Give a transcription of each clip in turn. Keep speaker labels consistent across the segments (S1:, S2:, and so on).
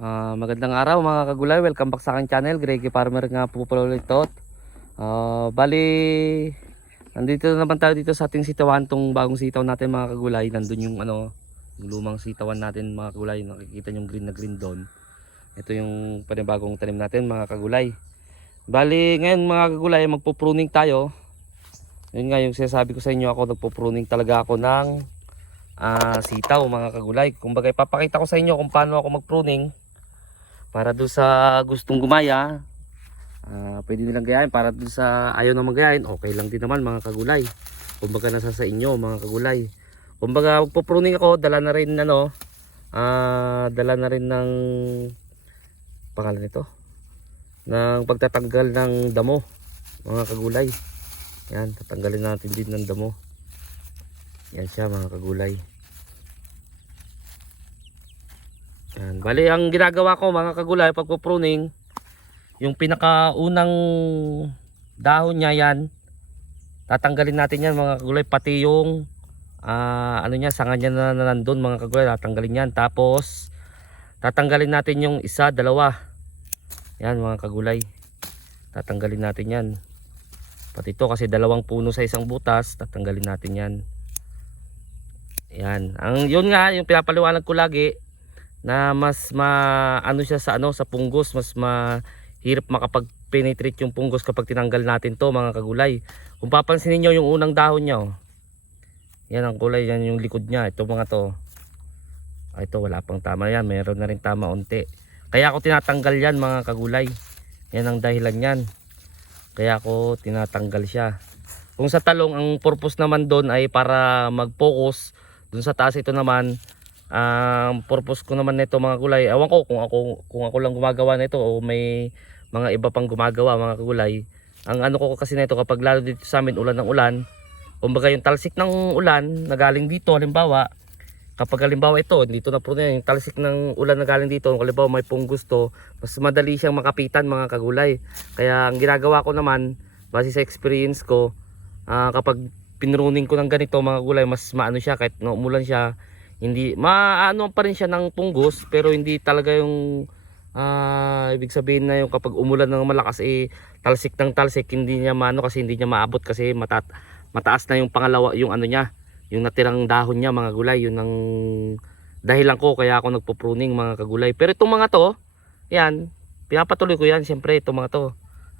S1: Ah, magandang araw mga kagulay, welcome back sa aking channel, Greggy Farmer nga po pala ulit. Ah, bali, nandito na naman tayo dito sa ating sitawan, tong bagong sitaw natin mga kagulay. Nandun yung ano, yung lumang sitawan natin mga kagulay, nakikita yung green na green doon. Ito yung panibagong tanim natin mga kagulay. Bali, ngayon mga kagulay, magpo-pruning tayo. Yun nga yung sinasabi ko sa inyo, ako nagpo-pruning talaga ako ng ah, sitaw mga kagulay. Kumbaga ipapakita ko sa inyo kung paano ako mag-pruning para doon sa gustong gumaya. ah, pwede nilang gayahin para doon sa ayaw na magayahin, okay lang din naman mga kagulay. Kumbaga nasa sa inyo mga kagulay. Kumbaga magpo-pruning ako, dala na rin ano, ah, dala na rin ng pangalan nito ng pagtatanggal ng damo mga kagulay. Yan, tatanggalin natin din ng damo. Yan siya mga kagulay. Yan. Bali, ang ginagawa ko mga kagulay pag pruning yung pinakaunang dahon niya yan, tatanggalin natin yan mga kagulay, pati yung ah, ano niya, sanga niya na, na nandun mga kagulay, tatanggalin yan. Tapos, tatanggalin natin yung isa, dalawa. Yan mga kagulay. Tatanggalin natin yan. Pati ito kasi dalawang puno sa isang butas, tatanggalin natin yan. Yan. Ang yun nga, yung pinapaliwanag ko lagi na mas ma ano siya sa ano sa punggos, mas mahirap makapag-penetrate yung punggos kapag tinanggal natin to mga kagulay. Kung papansinin niyo yung unang dahon niya, oh. Yan ang kulay, yan yung likod niya. Ito mga to. Ah, ito wala pang tama yan, meron na rin tama unti. Kaya ako tinatanggal yan mga kagulay. Yan ang dahilan yan. Kaya ako tinatanggal siya. Kung sa talong, ang purpose naman doon ay para mag-focus. Doon sa taas ito naman, ang purpose ko naman nito mga gulay. Ewan ko kung ako, kung ako lang gumagawa nito o may mga iba pang gumagawa mga kagulay. Ang ano ko kasi nito kapag lalo dito sa amin ulan ng ulan, kumbaga yung talsik ng ulan na galing dito halimbawa, kapag halimbawa ito, dito na na yung talsik ng ulan na galing dito, halimbawa may punggos to, mas madali siyang makapitan mga kagulay. Kaya ang ginagawa ko naman, base sa experience ko, ah, kapag pinruning ko ng ganito mga gulay, mas maano siya kahit na umulan siya, hindi maano pa rin siya ng punggos pero hindi talaga yung ah, ibig sabihin na yung kapag umulan ng malakas eh talsik ng talsik hindi niya maano kasi hindi niya maabot kasi mata mataas na yung pangalawa yung ano niya yung natirang dahon niya mga gulay yun ang dahilan ko kaya ako nagpo-pruning mga kagulay. Pero itong mga to yan pinapatuloy ko yan syempre itong mga to.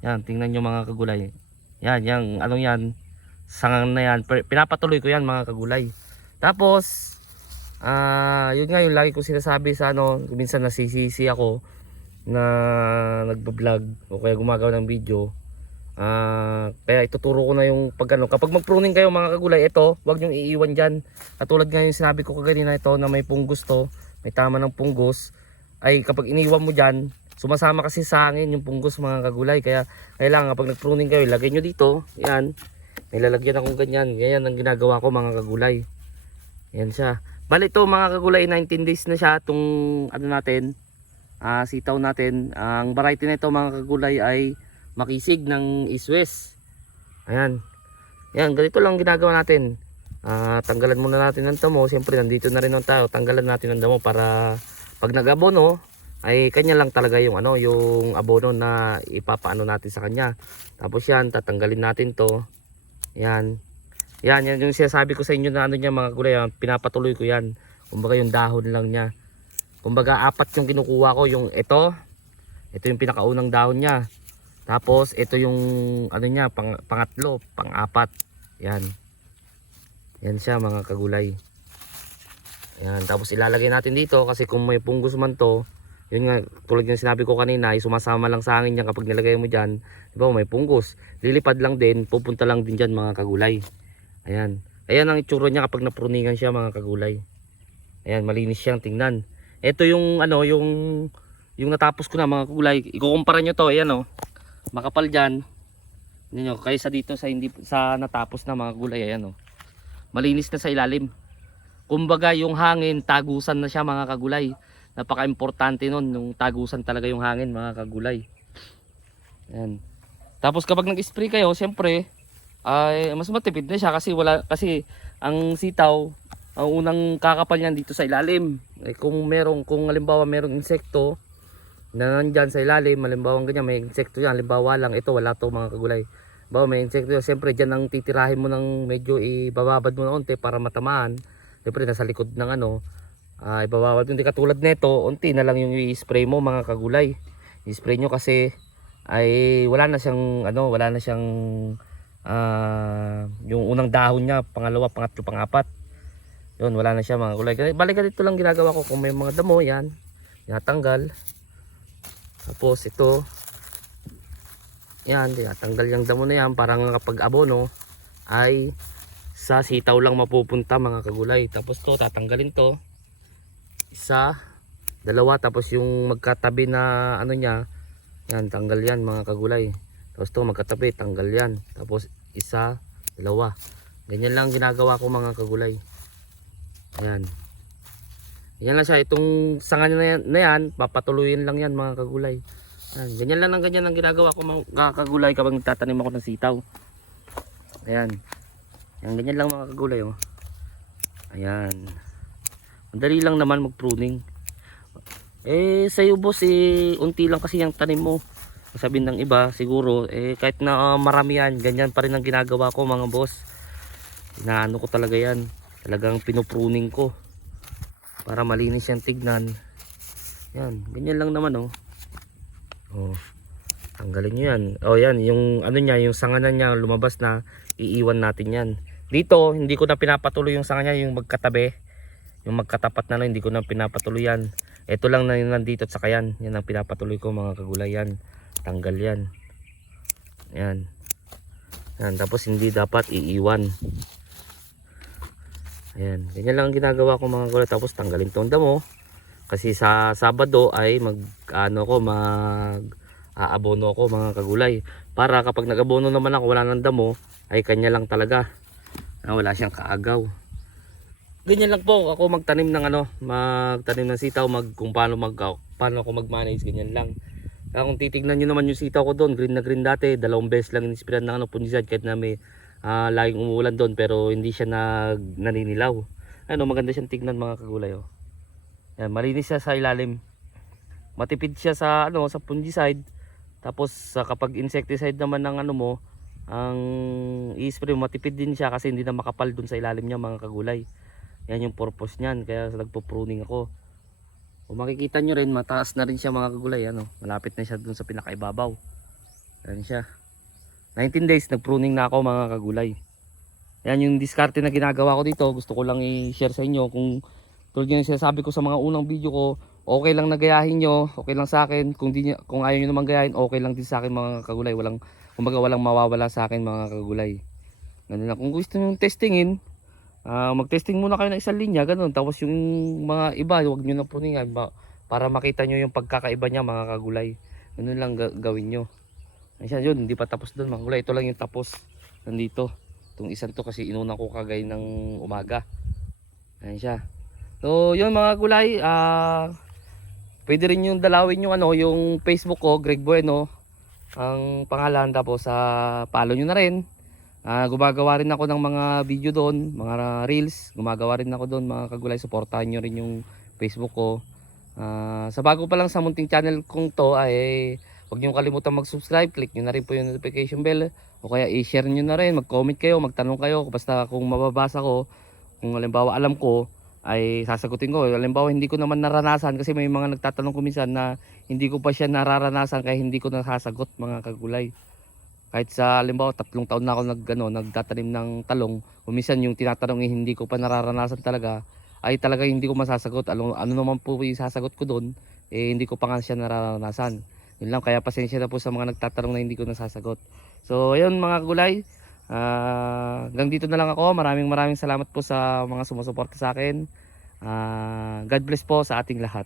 S1: Yan tingnan nyo mga kagulay. Yan yung ano yan sangang na yan pinapatuloy ko yan mga kagulay. Tapos ah yun nga yung lagi ko sinasabi sa ano minsan nasisisi ako na nagbablog o kaya gumagawa ng video Ah, kaya ituturo ko na yung pag ano. Kapag mag-pruning kayo mga kagulay, ito, wag niyo iiwan diyan. Katulad nga yung sinabi ko kaganina ito na may punggos to, may tama ng punggos. Ay kapag iniwan mo diyan, sumasama kasi sa hangin yung punggos mga kagulay. Kaya kailangan kapag nag-pruning kayo, ilagay niyo dito. Yan. Nilalagyan akong ganyan. Ganyan ang ginagawa ko mga kagulay. Yan siya. Bali ito mga kagulay, 19 days na siya itong ano natin, ah sitaw natin. Ang variety na ito mga kagulay ay makisig ng iswes. Ayan. Yan, ganito lang ginagawa natin. Ah, tanggalan muna natin ng damo. Siyempre, nandito na rin ang tayo. Tanggalan natin ng damo para pag nag-abono, ay kanya lang talaga yung ano, yung abono na ipapaano natin sa kanya. Tapos yan, tatanggalin natin to. Yan. Yan, yan yung sinasabi ko sa inyo na ano niya mga gulay. ah, Pinapatuloy ko yan. Kumbaga yung dahon lang niya. Kumbaga apat yung kinukuha ko. Yung ito, ito yung pinakaunang dahon niya. Tapos ito yung ano niya, pang, pangatlo, pang-apat. Yan. Yan siya mga kagulay. Yan, tapos ilalagay natin dito kasi kung may punggos man to, yun nga, tulad yung sinabi ko kanina, sumasama lang sa hangin yan kapag nilagay mo dyan. Di ba, may punggos. Lilipad lang din, pupunta lang din dyan mga kagulay. Ayan. Ayan ang itsura niya kapag napruningan siya mga kagulay. Ayan, malinis siyang tingnan. Ito yung ano, yung yung natapos ko na mga kagulay. Ikukumpara nyo to, ayan oh makapal dyan ninyo kaysa dito sa hindi sa natapos na mga gulay ayan oh. malinis na sa ilalim kumbaga yung hangin tagusan na siya mga kagulay napaka importante nun yung tagusan talaga yung hangin mga kagulay ayan tapos kapag nag-spray kayo siyempre ay mas matipid na siya kasi wala kasi ang sitaw ang unang kakapal niyan dito sa ilalim. Eh, kung merong, kung halimbawa merong insekto na nandyan sa ilalim, halimbawa ganyan, may insekto yan, halimbawa lang, ito wala to mga kagulay. Halimbawa may insekto yan, siyempre dyan ang titirahin mo ng medyo ibababad mo na unti para matamaan. Siyempre nasa likod ng ano, ah ibababad hindi katulad nito, unti na lang yung i-spray mo mga kagulay. I-spray nyo kasi ay wala na siyang ano, wala na siyang ah yung unang dahon niya, pangalawa, pangatlo, pangapat. Yun, wala na siya mga kulay. Balik dito lang ginagawa ko kung may mga damo yan, tinatanggal. Tapos ito, yan, tinatanggal yung damo na yan para nga kapag abono ay sa sitaw lang mapupunta mga kagulay. Tapos to, tatanggalin to. Isa, dalawa, tapos yung magkatabi na ano niya, yan, tanggal yan mga kagulay. Tapos to, magkatabi, tanggal yan. Tapos isa, dalawa. Ganyan lang ginagawa ko mga kagulay. Ayan. Yan lang siya. Itong sanga na yan, na yan papatuloyin lang yan mga kagulay. Ayan. Ganyan lang ang ganyan ang ginagawa ko mga kagulay kapag nagtatanim ako ng sitaw. Ayan. Yan, ganyan lang mga kagulay. Oh. Ayan. Madali lang naman mag-pruning. Eh, sa'yo boss, eh, unti lang kasi yung tanim mo. Sabihin ng iba, siguro, eh, kahit na ah, marami yan, ganyan pa rin ang ginagawa ko mga boss. Inaano ko talaga yan. Talagang pinupruning ko. Para malinis yung tignan. Yan, ganyan lang naman oh. Oh. Tanggalin nyo yan. Oh yan, yung ano niya, yung sanganan niya lumabas na, iiwan natin yan. Dito, hindi ko na pinapatuloy yung sanga niya, yung magkatabi. Yung magkatapat na lang, hindi ko na pinapatuloy yan. Ito lang na nandito at saka yan. Yan ang pinapatuloy ko mga kagulay yan. Tanggal yan. Yan. Yan, tapos hindi dapat iiwan. Ayan, ganyan lang ang ginagawa ko mga kagulay. Tapos tanggalin tong damo. Kasi sa Sabado ay mag ano ko mag aabono ako mga kagulay. Para kapag nag-abono naman ako wala nang damo ay kanya lang talaga. Na wala siyang kaagaw. Ganyan lang po ako magtanim ng ano, magtanim ng sitaw, mag kung paano mag paano ako mag-manage ganyan lang. Kaya kung titignan niyo naman yung sitaw ko doon, green na green dati, dalawang beses lang inispiran ng ano fungicide kahit na may ah, laging umuulan doon pero hindi siya nag naninilaw. Ano, maganda siyang tignan mga kagulay oh. Yan, malinis siya sa ilalim. Matipid siya sa ano, sa fungicide. Tapos sa kapag insecticide naman ng ano mo, ang i-spray matipid din siya kasi hindi na makapal doon sa ilalim niya mga kagulay. Yan yung purpose niyan, kaya nagpo-pruning ako. Kung makikita nyo rin, mataas na rin siya mga kagulay. Ano? Malapit na siya doon sa pinakaibabaw. Yan siya. 19 days, nag-pruning na ako mga kagulay. Yan yung diskarte na ginagawa ko dito. Gusto ko lang i-share sa inyo. Kung tulad yung sinasabi ko sa mga unang video ko, okay lang na gayahin nyo. Okay lang sa akin. Kung, di, kung ayaw nyo naman gayahin, okay lang din sa akin mga kagulay. Walang, kumbaga walang mawawala sa akin mga kagulay. Ganun lang. Kung gusto nyo testingin, Ah, mag-testing muna kayo ng isang linya, ganun. Tapos yung mga iba, huwag nyo na puningan ba, para makita nyo yung pagkakaiba niya mga kagulay. Ganun lang ga- gawin nyo. Siya, yun, hindi pa tapos doon mga kagulay. Ito lang yung tapos nandito. Itong isang to kasi inuna ko kagay ng umaga. Ayun siya. So, yun mga kagulay, ah, pwede rin yung dalawin yung ano, yung Facebook ko, Greg Bueno, ang pangalan. Tapos, sa follow nyo na rin. Ah, gumagawa rin ako ng mga video doon, mga reels. Gumagawa rin ako doon, mga kagulay. Suportahan nyo rin yung Facebook ko. Ah, sa bago pa lang sa munting channel kong to ay huwag nyo kalimutan mag-subscribe. Click nyo na rin po yung notification bell. O kaya i-share nyo na rin. Mag-comment kayo, magtanong kayo. Basta kung mababasa ko, kung halimbawa alam ko, ay sasagutin ko. Halimbawa hindi ko naman naranasan kasi may mga nagtatanong ko minsan na hindi ko pa siya nararanasan kaya hindi ko nasasagot mga kagulay kahit sa halimbawa tatlong taon na ako nag, ano, nagtatanim ng talong, kumisan yung tinatanong eh, hindi ko pa nararanasan talaga, ay talaga hindi ko masasagot. Ano, ano naman po yung sasagot ko doon, eh hindi ko pa nga siya nararanasan. Yun lang, kaya pasensya na po sa mga nagtatanong na hindi ko nasasagot. So, ayun mga gulay, ah hanggang dito na lang ako. Maraming maraming salamat po sa mga sumusuporta sa akin. Ah, God bless po sa ating lahat.